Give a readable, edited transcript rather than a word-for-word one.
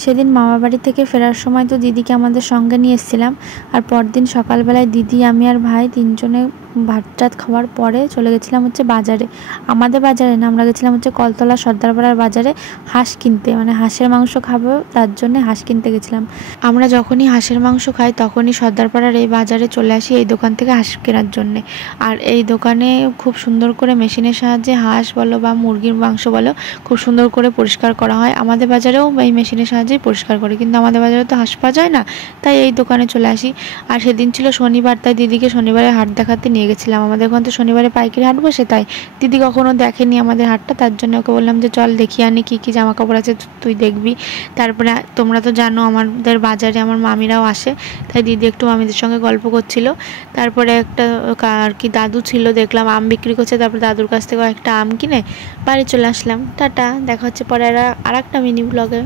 সেদিন মামা বাড়ি থেকে ফেরার সময় তো দিদিকে আমাদের সঙ্গে নিয়ে এসেছিলাম। আর পরদিন সকালবেলায় দিদি, আমি আর ভাই তিনজনে ভাত টাত খাওয়ার পরে চলে গেছিলাম হচ্ছে বাজারে। আমাদের বাজারে না, আমরা গেছিলাম হচ্ছে কলতলা সর্দারপাড়ার বাজারে হাঁস কিনতে, মানে হাঁসের মাংস খাবো তার জন্য হাঁস কিনতে গেছিলাম। আমরা যখনই হাঁসের মাংস খাই তখনই সর্দারপাড়ার এই বাজারে চলে আসি এই দোকান থেকে হাঁস কেনার জন্যে। আর এই দোকানে খুব সুন্দর করে মেশিনের সাহায্যে হাঁস বলো বা মুরগির মাংস বলো খুব সুন্দর করে পরিষ্কার করা হয়। আমাদের বাজারেও এই মেশিনের সাহায্যেই পরিষ্কার করে, কিন্তু আমাদের বাজারে তো হাঁস পাওয়া যায় না, তাই এই দোকানে চলে আসি। আর সেদিন ছিল শনিবার, তাই দিদিকে শনিবারে হাট দেখাতে নিয়ে গেছিলাম। আমাদের ওখানে তো শনিবারে পাইকারি হাট বসে, তাই দিদি কখনো দেখেনি আমাদের হাটটা, তার জন্য ওকে বললাম যে চল দেখিয়ে আনি কী কী জামা কাপড় আছে, তুই দেখবি। তারপরে তোমরা তো জানো আমাদের বাজারে আমার মামিরাও আসে, তাই দিদি একটু মামিদের সঙ্গে গল্প করছিল। তারপরে একটা আর কি দাদু ছিল, দেখলাম আম বিক্রি করছে, তারপর দাদুর কাছ থেকে একটা আম কিনে বাড়ি চলে আসলাম। টাটা, দেখা হচ্ছে পরে আর একটা মিনি ব্লগে।